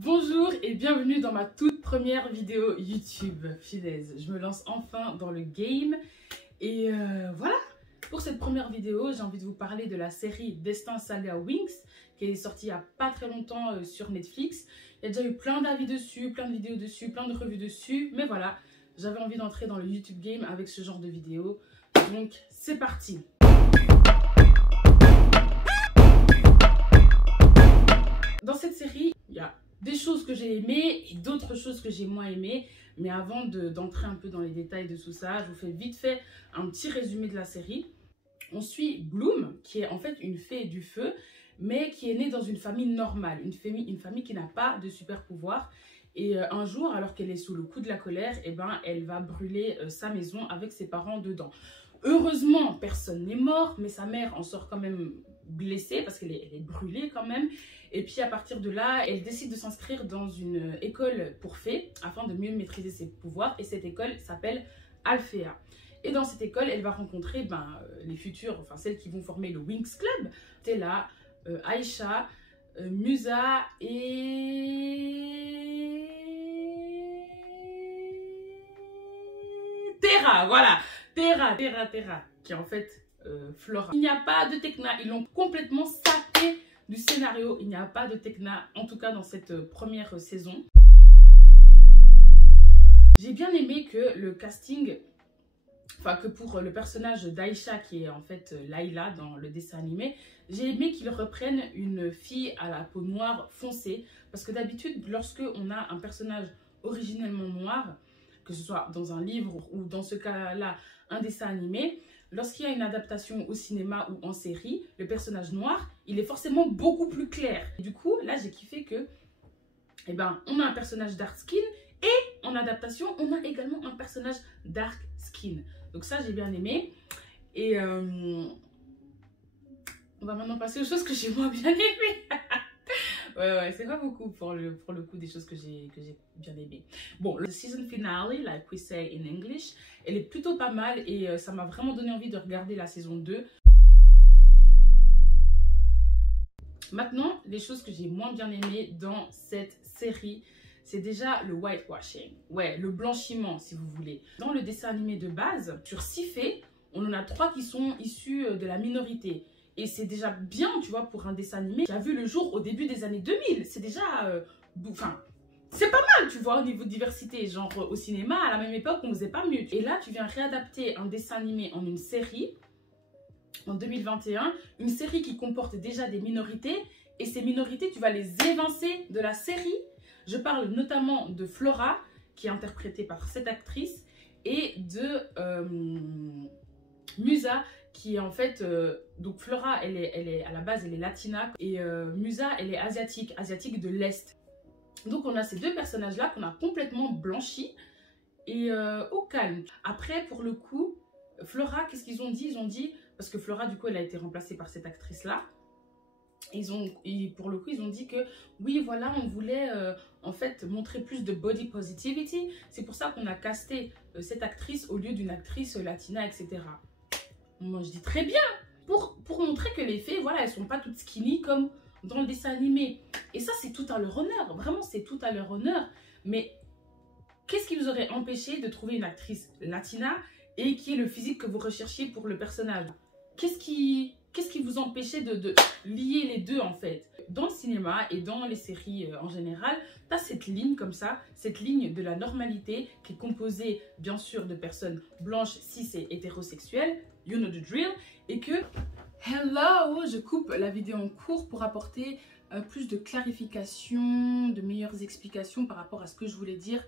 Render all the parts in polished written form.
Bonjour et bienvenue dans ma toute première vidéo YouTube. Finesse, je me lance enfin dans le game. Et voilà, pour cette première vidéo, j'ai envie de vous parler de la série Destin Saga Winx, qui est sortie il n'y a pas très longtemps sur Netflix. Il y a déjà eu plein d'avis dessus, plein de vidéos dessus, plein de revues dessus. Mais voilà, j'avais envie d'entrer dans le YouTube game avec ce genre de vidéo. Donc c'est parti. Dans cette série, il y a des choses que j'ai aimées et d'autres choses que j'ai moins aimées. Mais avant d'entrer un peu dans les détails de tout ça, je vous fais vite fait un petit résumé de la série. On suit Bloom, qui est en fait une fée du feu, mais qui est née dans une famille normale, une famille qui n'a pas de super pouvoir. Et un jour, alors qu'elle est sous le coup de la colère, eh ben, elle va brûler sa maison avec ses parents dedans. Heureusement, personne n'est mort, mais sa mère en sort quand même blessée parce qu'elle est brûlée quand même. Et puis à partir de là, elle décide de s'inscrire dans une école pour fées afin de mieux maîtriser ses pouvoirs. Et cette école s'appelle Alphea. Et dans cette école, elle va rencontrer les futures, enfin celles qui vont former le Winx Club. C'est là Aisha, Musa et Terra, voilà. Terra, qui est en fait Flora. Il n'y a pas de Tecna, ils l'ont complètement sapé du scénario. Il n'y a pas de Tecna, en tout cas dans cette première saison. J'ai bien aimé que le casting, enfin que pour le personnage d'Aisha, qui est en fait Layla dans le dessin animé, j'ai aimé qu'ils reprennent une fille à la peau noire foncée. Parce que d'habitude, lorsque on a un personnage originellement noir, que ce soit dans un livre ou dans ce cas-là, un dessin animé, lorsqu'il y a une adaptation au cinéma ou en série, le personnage noir, il est forcément beaucoup plus clair. Et du coup, là, j'ai kiffé que, eh ben, on a un personnage dark skin et en adaptation, on a également un personnage dark skin. Donc ça, j'ai bien aimé. Et on va maintenant passer aux choses que j'ai moins bien aimées. Ouais, c'est pas beaucoup pour le coup des choses que j'ai bien aimé. Bon, le season finale, like we say in English, elle est plutôt pas mal et ça m'a vraiment donné envie de regarder la saison 2. Maintenant, les choses que j'ai moins bien aimées dans cette série, c'est déjà le whitewashing. Ouais, le blanchiment, si vous voulez. Dans le dessin animé de base, sur 6 fées, on en a 3 qui sont issues de la minorité. Et c'est déjà bien, tu vois, pour un dessin animé qui a vu le jour au début des années 2000. C'est déjà... Enfin, c'est pas mal, tu vois, au niveau de diversité. Genre, au cinéma, à la même époque, on faisait pas mieux. Et là, tu viens réadapter un dessin animé en une série, en 2021. Une série qui comporte déjà des minorités. Et ces minorités, tu vas les évincer de la série. Je parle notamment de Flora, qui est interprétée par cette actrice, et de Musa, qui est en fait, donc Flora, elle est à la base, elle est latina, et Musa, elle est asiatique de l'Est. Donc on a ces deux personnages-là qu'on a complètement blanchis et au calme. Après, pour le coup, Flora, qu'est-ce qu'ils ont dit? Ils ont dit, parce que Flora, du coup, elle a été remplacée par cette actrice-là, pour le coup, ils ont dit que oui, voilà, on voulait en fait montrer plus de body positivity. C'est pour ça qu'on a casté cette actrice au lieu d'une actrice latina, etc. Moi, je dis très bien, pour montrer que les fées, voilà, elles sont pas toutes skinny comme dans le dessin animé. Et ça, c'est tout à leur honneur. Vraiment, c'est tout à leur honneur. Mais qu'est-ce qui vous aurait empêché de trouver une actrice latina et qui est le physique que vous recherchiez pour le personnage? Qu'est-ce qui vous empêchait de lier les deux, en fait? Dans le cinéma et dans les séries en général, tu as cette ligne comme ça, cette ligne de la normalité qui est composée, bien sûr, de personnes blanches, cis et hétérosexuelles. You know the drill. Et que, hello, je coupe la vidéo en cours pour apporter plus de clarification, de meilleures explications par rapport à ce que je voulais dire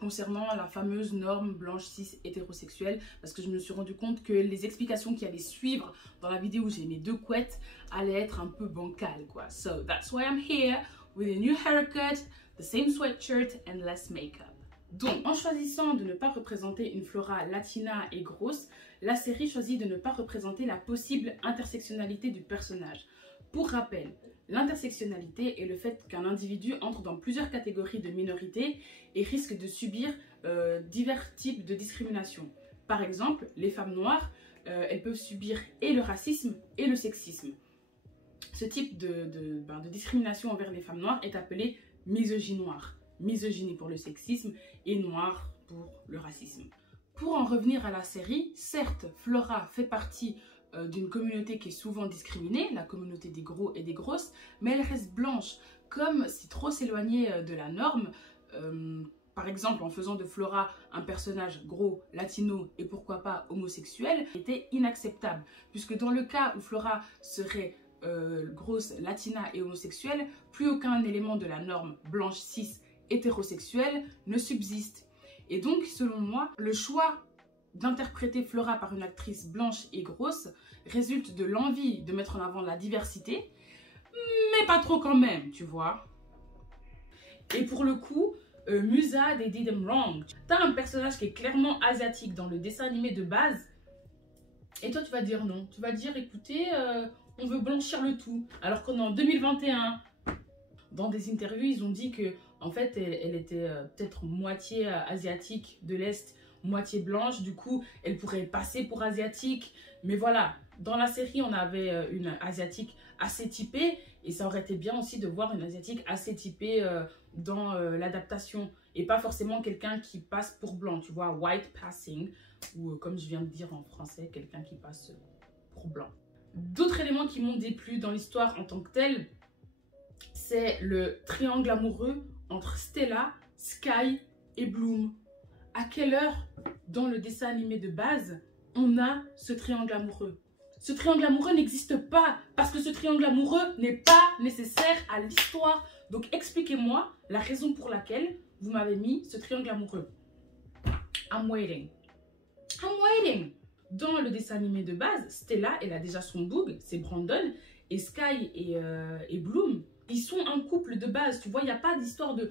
concernant la fameuse norme blanche cis hétérosexuelle, parce que je me suis rendu compte que les explications qui allaient suivre dans la vidéo où j'ai mes 2 couettes allaient être un peu bancales, quoi. So that's why I'm here with a new haircut, the same sweatshirt and less makeup. Donc, en choisissant de ne pas représenter une Flora latina et grosse, la série choisit de ne pas représenter la possible intersectionnalité du personnage. Pour rappel, l'intersectionnalité est le fait qu'un individu entre dans plusieurs catégories de minorités et risque de subir divers types de discrimination. Par exemple, les femmes noires, elles peuvent subir et le racisme et le sexisme. Ce type de discrimination envers les femmes noires est appelé misogynie pour le sexisme et noir pour le racisme. Pour en revenir à la série, certes, Flora fait partie d'une communauté qui est souvent discriminée, la communauté des gros et des grosses, mais elle reste blanche, comme si trop s'éloignait de la norme, par exemple en faisant de Flora un personnage gros, latino et pourquoi pas homosexuel, était inacceptable, puisque dans le cas où Flora serait grosse, latina et homosexuelle, plus aucun élément de la norme blanche cis hétérosexuelle ne subsiste. Et donc, selon moi, le choix d'interpréter Flora par une actrice blanche et grosse résulte de l'envie de mettre en avant la diversité, mais pas trop quand même, tu vois. Et pour le coup, Musa, they did them wrong. T'as un personnage qui est clairement asiatique dans le dessin animé de base, et toi tu vas dire non. Tu vas dire, écoutez, on veut blanchir le tout. Alors qu'on est en 2021. Dans des interviews, ils ont dit que en fait, elle était peut-être moitié asiatique de l'Est, moitié blanche. Du coup, elle pourrait passer pour asiatique. Mais voilà, dans la série, on avait une asiatique assez typée. Et ça aurait été bien aussi de voir une asiatique assez typée dans l'adaptation. Et pas forcément quelqu'un qui passe pour blanc, tu vois, white passing. Ou comme je viens de dire en français, quelqu'un qui passe pour blanc. D'autres éléments qui m'ont déplu dans l'histoire en tant que telle, c'est le triangle amoureux entre Stella, Sky et Bloom. À quelle heure, dans le dessin animé de base, on a ce triangle amoureux? Ce triangle amoureux n'existe pas, parce que ce triangle amoureux n'est pas nécessaire à l'histoire. Donc expliquez-moi la raison pour laquelle vous m'avez mis ce triangle amoureux. I'm waiting. I'm waiting. Dans le dessin animé de base, Stella, elle a déjà son boog, c'est Brandon, et Sky et Bloom, ils sont un couple de base, tu vois, il n'y a pas d'histoire de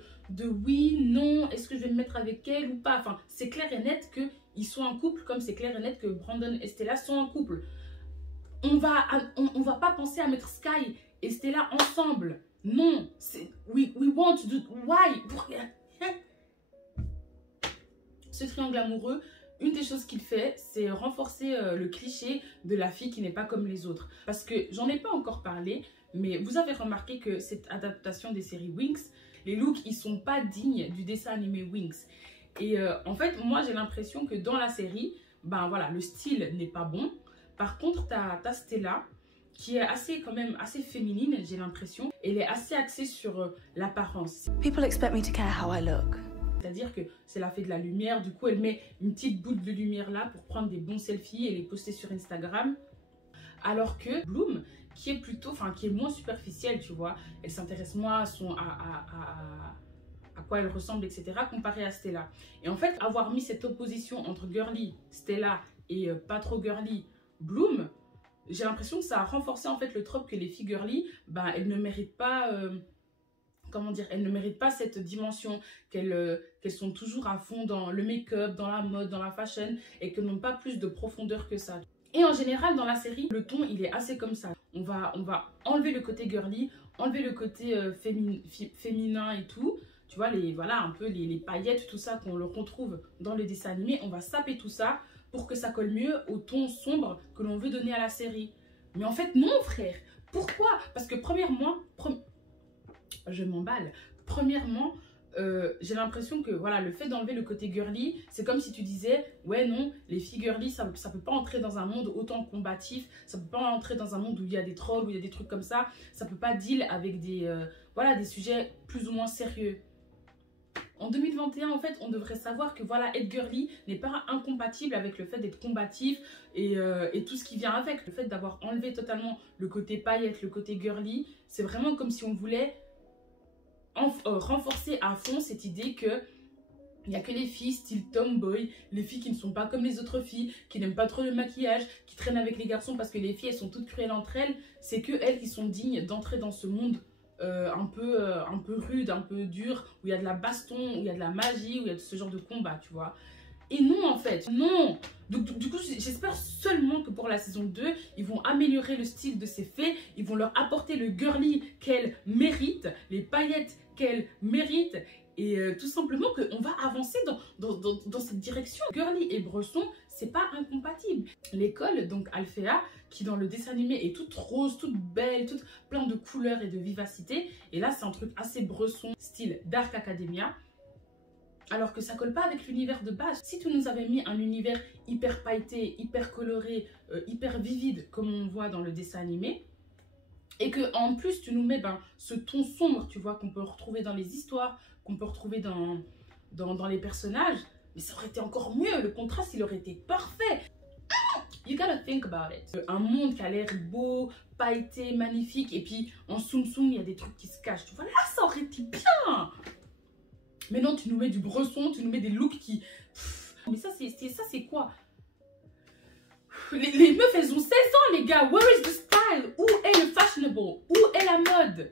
oui, non, est-ce que je vais me mettre avec elle ou pas. Enfin, c'est clair et net qu'ils sont un couple, comme c'est clair et net que Brandon et Stella sont un couple. On va pas penser à mettre Sky et Stella ensemble. Non, we want to do, why? Ce triangle amoureux, une des choses qu'il fait, c'est renforcer le cliché de la fille qui n'est pas comme les autres. Parce que j'en ai pas encore parlé, mais vous avez remarqué que cette adaptation des séries Winx, les looks, ils sont pas dignes du dessin animé Winx. Et en fait, moi, j'ai l'impression que dans la série, ben voilà, le style n'est pas bon. Par contre, t'as Stella, qui est quand même assez féminine, j'ai l'impression. Elle est assez axée sur l'apparence. People expect me to care how I look. C'est-à-dire que c'est la fée de la lumière. Du coup, elle met une petite boule de lumière là pour prendre des bons selfies et les poster sur Instagram. Alors que Bloom, qui est plutôt, enfin, qui est moins superficielle, tu vois. Elle s'intéresse moins à quoi elle ressemble, etc. comparé à Stella. Et en fait, avoir mis cette opposition entre girly, Stella, et pas trop girly, Bloom, j'ai l'impression que ça a renforcé en fait le trope que les filles girly, bah, elles ne méritent pas... comment dire, elles ne méritent pas cette dimension, qu'elles sont toujours à fond dans le make-up, dans la mode, dans la fashion, et qu'elles n'ont pas plus de profondeur que ça. Et en général, dans la série, le ton, il est assez comme ça. On va enlever le côté girly, enlever le côté féminin et tout. Tu vois, voilà, un peu les paillettes, tout ça qu'on le retrouve dans le dessin animé. On va saper tout ça pour que ça colle mieux au ton sombre que l'on veut donner à la série. Mais en fait, non, frère. Pourquoi? Parce que premièrement, je m'emballe. Premièrement, j'ai l'impression que voilà, le fait d'enlever le côté girly, c'est comme si tu disais, ouais non, les filles girly, ça peut pas entrer dans un monde autant combatif, ça peut pas entrer dans un monde où il y a des trolls, où il y a des trucs comme ça peut pas deal avec voilà, des sujets plus ou moins sérieux. En 2021, en fait, on devrait savoir que voilà, être girly n'est pas incompatible avec le fait d'être combatif et tout ce qui vient avec. Le fait d'avoir enlevé totalement le côté paillette, le côté girly, c'est vraiment comme si on voulait renforcer à fond cette idée que il n'y a que les filles style tomboy, les filles qui ne sont pas comme les autres filles, qui n'aiment pas trop le maquillage, qui traînent avec les garçons parce que les filles elles sont toutes cruelles entre elles. C'est que elles qui sont dignes d'entrer dans ce monde un peu rude, un peu dur, où il y a de la baston, où il y a de la magie, où il y a de ce genre de combat, tu vois. Et non, en fait, non. Donc du coup, j'espère seulement que pour la saison 2, ils vont améliorer le style de ces fées, ils vont leur apporter le girly qu'elles méritent, les paillettes qu'elles méritent, et tout simplement qu'on va avancer dans cette direction. Girly et Bresson, c'est pas incompatible. L'école, donc Alphea, qui dans le dessin animé est toute rose, toute belle, toute plein de couleurs et de vivacité, et là c'est un truc assez Bresson, style Dark Academia. Alors que ça colle pas avec l'univers de base. Si tu nous avais mis un univers hyper pailleté, hyper coloré, hyper vivide, comme on voit dans le dessin animé, et que en plus tu nous mets ce ton sombre, tu vois, qu'on peut retrouver dans les histoires, qu'on peut retrouver dans les personnages, mais ça aurait été encore mieux. Le contraste, il aurait été parfait. You gotta think about it. Un monde qui a l'air beau, pailleté, magnifique, et puis en soum soum, il y a des trucs qui se cachent. Tu vois, là, ça aurait été bien. Mais non, tu nous mets du Bresson, tu nous mets des looks qui... Mais ça, c'est quoi? Les meufs, elles ont 16 ans, les gars. Where is the style? Où est le fashionable? Où est la mode?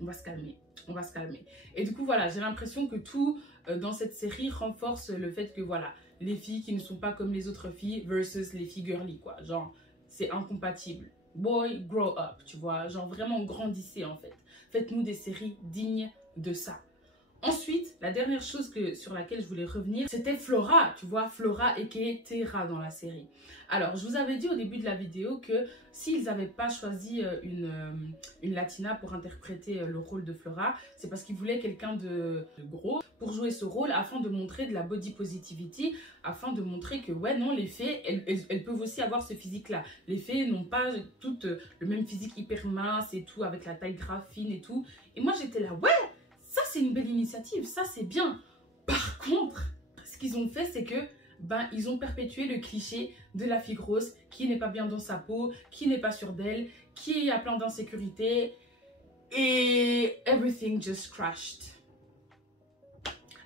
On va se calmer. On va se calmer. Et du coup, voilà, j'ai l'impression que tout dans cette série renforce le fait que, voilà, les filles qui ne sont pas comme les autres filles versus les filles girly, quoi. Genre, c'est incompatible. Boy, grow up, tu vois. Genre, vraiment, grandissez, en fait. Faites-nous des séries dignes de ça. Ensuite, la dernière chose sur laquelle je voulais revenir, c'était Flora, tu vois, Flora et Terra dans la série. Alors, je vous avais dit au début de la vidéo que s'ils n'avaient pas choisi une latina pour interpréter le rôle de Flora, c'est parce qu'ils voulaient quelqu'un de gros pour jouer ce rôle afin de montrer de la body positivity, afin de montrer que, ouais, non, les fées, elles peuvent aussi avoir ce physique-là. Les fées n'ont pas toutes le même physique hyper mince et tout, avec la taille grave fine et tout. Et moi, j'étais là, ouais! Ça, c'est une belle initiative, ça, c'est bien. Par contre, ce qu'ils ont fait, c'est que, ils ont perpétué le cliché de la fille grosse qui n'est pas bien dans sa peau, qui n'est pas sûre d'elle, qui a plein d'insécurité. Et everything just crashed.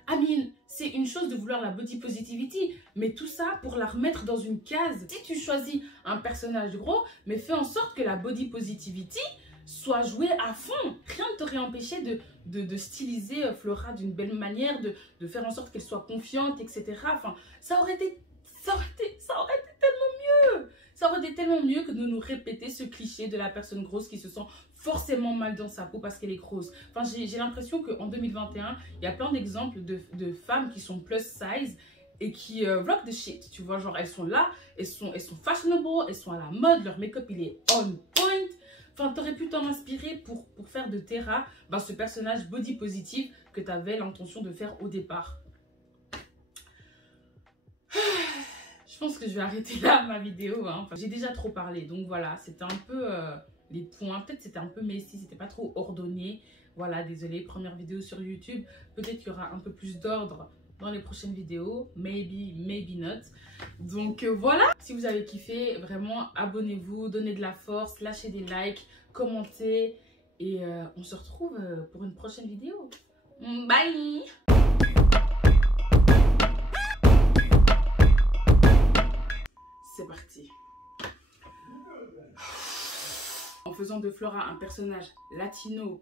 I mean, c'est une chose de vouloir la body positivity, mais tout ça pour la remettre dans une case. Si tu choisis un personnage gros, mais fais en sorte que la body positivity soit jouée à fond. Rien ne t'aurait empêché de styliser Flora d'une belle manière, de faire en sorte qu'elle soit confiante, etc. Enfin, ça aurait été tellement mieux. Ça aurait été tellement mieux que de nous répéter ce cliché de la personne grosse qui se sent forcément mal dans sa peau parce qu'elle est grosse. Enfin, j'ai l'impression qu'en 2021, il y a plein d'exemples de femmes qui sont plus size et qui rock the shit, tu vois, genre elles sont là, elles sont fashionable, elles sont à la mode, leur make-up il est on point. Enfin, t'aurais pu t'en inspirer pour faire de Terra ce personnage body positive que tu avais l'intention de faire au départ. Je pense que je vais arrêter là ma vidéo. Hein. Enfin, j'ai déjà trop parlé, donc voilà, c'était un peu les points. Peut-être c'était un peu messy, c'était pas trop ordonné. Voilà, désolé, première vidéo sur YouTube. Peut-être qu'il y aura un peu plus d'ordre dans les prochaines vidéos, maybe not. Donc voilà, si vous avez kiffé, vraiment abonnez-vous, donnez de la force, lâchez des likes, commentez et on se retrouve pour une prochaine vidéo. Bye. C'est parti. En faisant de Flora un personnage latino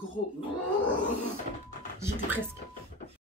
gros. J'y étais presque.